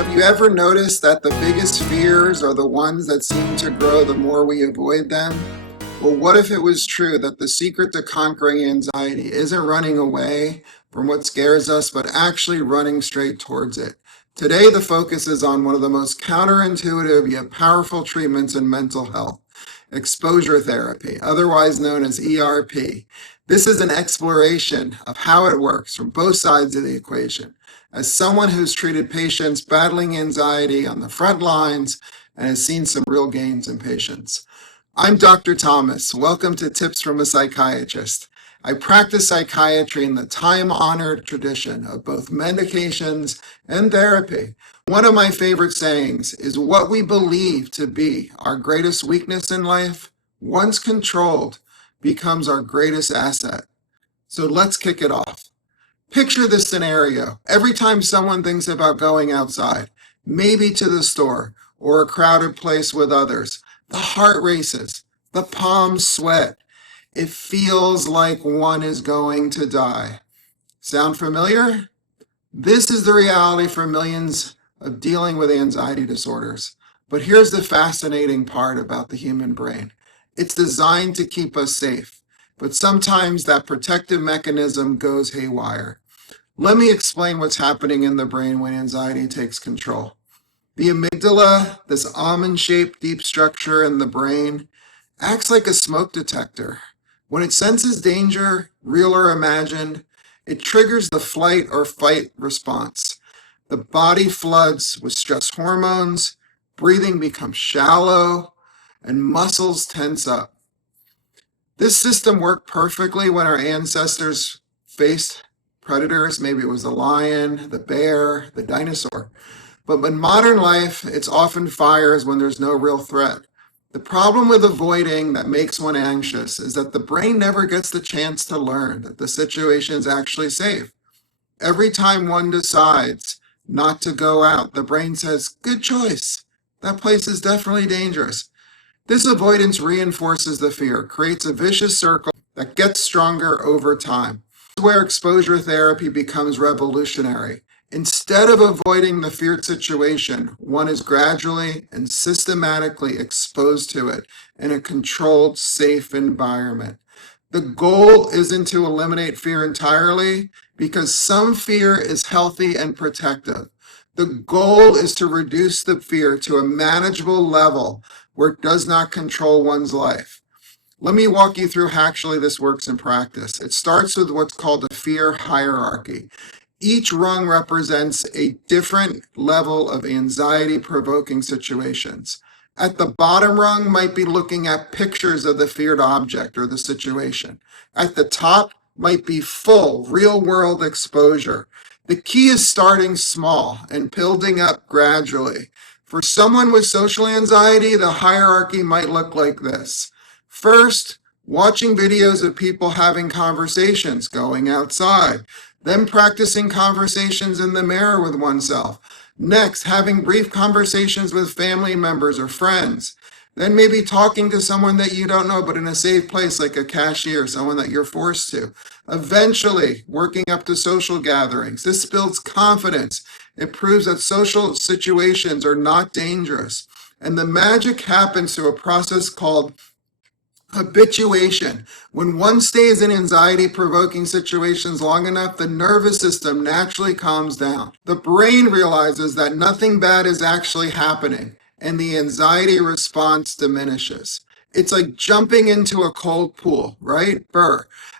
Have you ever noticed that the biggest fears are the ones that seem to grow the more we avoid them? Well, what if it was true that the secret to conquering anxiety isn't running away from what scares us, but actually running straight towards it? Today, the focus is on one of the most counterintuitive yet powerful treatments in mental health, exposure therapy, otherwise known as ERP. This is an exploration of how it works from both sides of the equation. As someone who's treated patients battling anxiety on the front lines and has seen some real gains in patients. I'm Dr. Thomas. Welcome to Tips from a Psychiatrist. I practice psychiatry in the time-honored tradition of both medications and therapy. One of my favorite sayings is what we believe to be our greatest weakness in life, once controlled, becomes our greatest asset. So let's kick it off. Picture this scenario. Every time someone thinks about going outside, maybe to the store or a crowded place with others, the heart races, the palms sweat. It feels like one is going to die. Sound familiar? This is the reality for millions of dealing with anxiety disorders. But here's the fascinating part about the human brain. It's designed to keep us safe, but sometimes that protective mechanism goes haywire. Let me explain what's happening in the brain when anxiety takes control. The amygdala, this almond-shaped deep structure in the brain, acts like a smoke detector. When it senses danger, real or imagined, it triggers the flight or fight response. The body floods with stress hormones, breathing becomes shallow, and muscles tense up. This system worked perfectly when our ancestors faced predators. Maybe it was the lion, the bear, the dinosaur. But in modern life, it's often fires when there's no real threat. The problem with avoiding that makes one anxious is that the brain never gets the chance to learn that the situation is actually safe. Every time one decides not to go out, the brain says, "Good choice. That place is definitely dangerous." This avoidance reinforces the fear, creates a vicious circle that gets stronger over time. This is where exposure therapy becomes revolutionary. Instead of avoiding the feared situation, one is gradually and systematically exposed to it in a controlled, safe environment. The goal isn't to eliminate fear entirely, because some fear is healthy and protective. The goal is to reduce the fear to a manageable level where it does not control one's life. Let me walk you through how actually this works in practice. It starts with what's called a fear hierarchy. Each rung represents a different level of anxiety-provoking situations. At the bottom rung might be looking at pictures of the feared object or the situation. At the top might be full, real-world exposure. The key is starting small and building up gradually. For someone with social anxiety, the hierarchy might look like this. First, watching videos of people having conversations, going outside. Then practicing conversations in the mirror with oneself. Next, having brief conversations with family members or friends. Then maybe talking to someone that you don't know, but in a safe place like a cashier, someone that you're forced to. Eventually, working up to social gatherings. This builds confidence. It proves that social situations are not dangerous. And the magic happens through a process called habituation. When one stays in anxiety-provoking situations long enough, the nervous system naturally calms down. The brain realizes that nothing bad is actually happening, and the anxiety response diminishes. It's like jumping into a cold pool, right?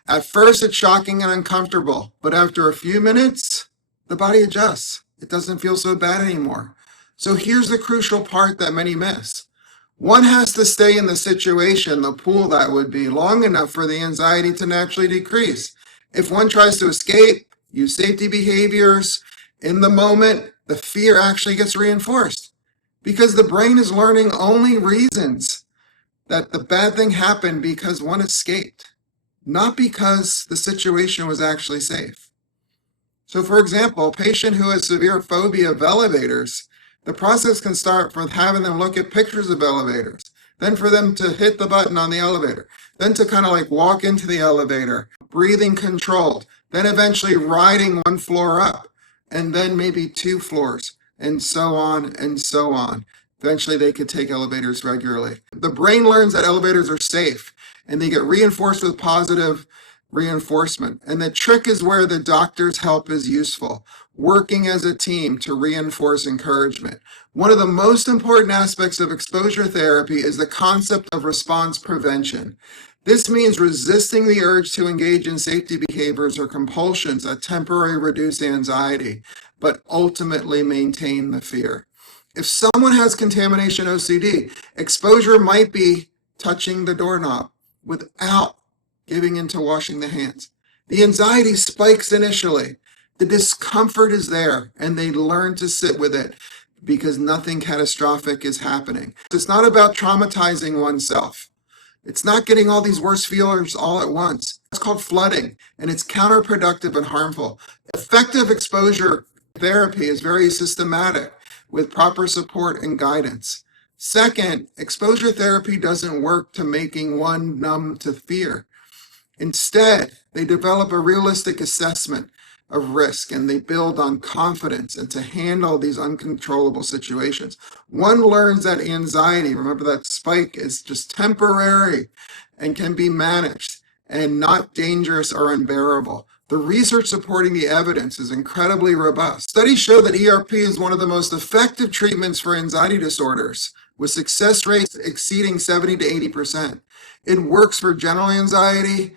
At first, it's shocking and uncomfortable, but after a few minutes, the body adjusts. It doesn't feel so bad anymore. So here's the crucial part that many miss. One has to stay in the situation, the pool that would be, long enough for the anxiety to naturally decrease. If one tries to escape, use safety behaviors, in the moment, the fear actually gets reinforced because the brain is learning only reasons that the bad thing happened because one escaped, not because the situation was actually safe. So for example, a patient who has severe phobia of elevators, the process can start with having them look at pictures of elevators, then for them to hit the button on the elevator, then to kind of like walk into the elevator, breathing controlled, then eventually riding one floor up, and then maybe 2 floors, and so on and so on. Eventually, they could take elevators regularly. The brain learns that elevators are safe, and they get reinforced with positive reinforcement. And the trick is where the doctor's help is useful, working as a team to reinforce encouragement. One of the most important aspects of exposure therapy is the concept of response prevention. This means resisting the urge to engage in safety behaviors or compulsions that temporarily reduce anxiety, but ultimately maintain the fear. If someone has contamination OCD, exposure might be touching the doorknob without giving into washing the hands. The anxiety spikes initially. The discomfort is there, and they learn to sit with it because nothing catastrophic is happening. It's not about traumatizing oneself. It's not getting all these worse feelings all at once. It's called flooding, and it's counterproductive and harmful. Effective exposure therapy is very systematic with proper support and guidance. Second, exposure therapy doesn't work to making one numb to fear. Instead, they develop a realistic assessment of risk, and they build on confidence and to handle these uncontrollable situations. One learns that anxiety, remember that spike, is just temporary and can be managed and not dangerous or unbearable. The research supporting the evidence is incredibly robust. Studies show that ERP is one of the most effective treatments for anxiety disorders, with success rates exceeding 70 to 80%. It works for general anxiety,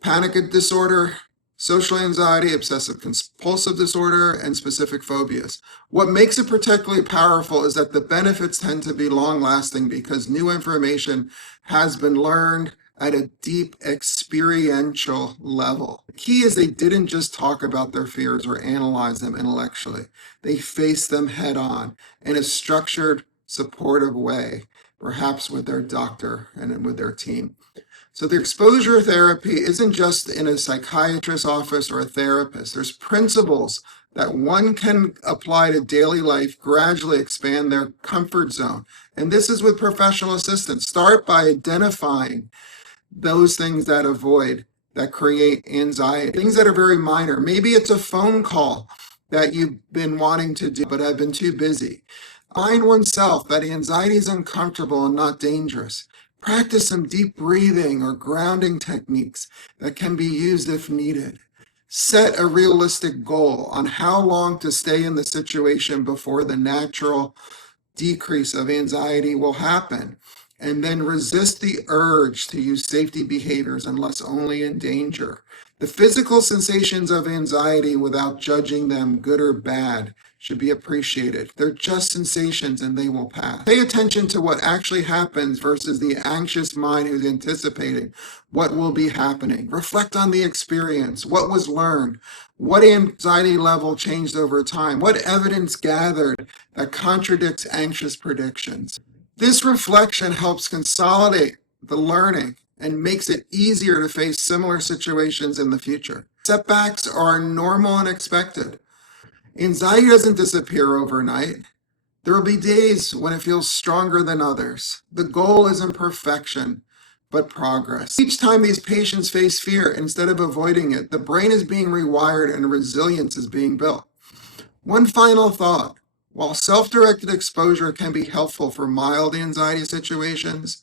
panic disorder, social anxiety, obsessive compulsive disorder, and specific phobias. What makes it particularly powerful is that the benefits tend to be long-lasting because new information has been learned at a deep experiential level. The key is they didn't just talk about their fears or analyze them intellectually. They faced them head on in a structured, supportive way, perhaps with their doctor and with their team. So the exposure therapy isn't just in a psychiatrist's office or a therapist. There's principles that one can apply to daily life, gradually expand their comfort zone. And this is with professional assistance. Start by identifying those things that create anxiety, things that are very minor. Maybe it's a phone call that you've been wanting to do, but have been too busy. Remind oneself that anxiety is uncomfortable and not dangerous. Practice some deep breathing or grounding techniques that can be used if needed. Set a realistic goal on how long to stay in the situation before the natural decrease of anxiety will happen. And then resist the urge to use safety behaviors unless only in danger. The physical sensations of anxiety, without judging them good or bad, should be appreciated. They're just sensations and they will pass. Pay attention to what actually happens versus the anxious mind who's anticipating what will be happening. Reflect on the experience, what was learned, what anxiety level changed over time, what evidence gathered that contradicts anxious predictions. This reflection helps consolidate the learning and makes it easier to face similar situations in the future. Setbacks are normal and expected. Anxiety doesn't disappear overnight. There will be days when it feels stronger than others. The goal isn't perfection, but progress. Each time these patients face fear, instead of avoiding it, the brain is being rewired and resilience is being built. One final thought. While self-directed exposure can be helpful for mild anxiety situations,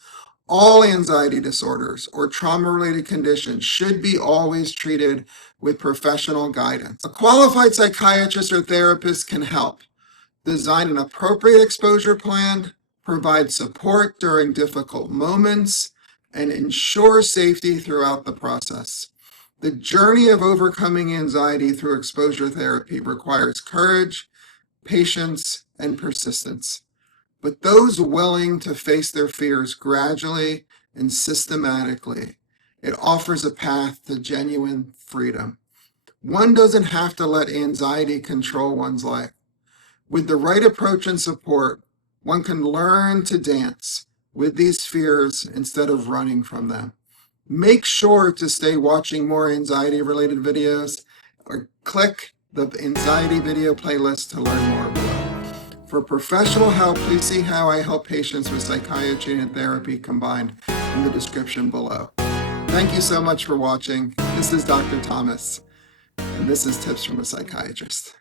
all anxiety disorders or trauma-related conditions should be always treated with professional guidance. A qualified psychiatrist or therapist can help design an appropriate exposure plan, provide support during difficult moments, and ensure safety throughout the process. The journey of overcoming anxiety through exposure therapy requires courage, patience, and persistence. But those willing to face their fears gradually and systematically, it offers a path to genuine freedom. One doesn't have to let anxiety control one's life. With the right approach and support, one can learn to dance with these fears instead of running from them. Make sure to stay watching more anxiety-related videos or click the anxiety video playlist to learn more below. For professional help, please see how I help patients with psychiatry and therapy combined in the description below. Thank you so much for watching. This is Dr. Thomas, and this is Tips from a Psychiatrist.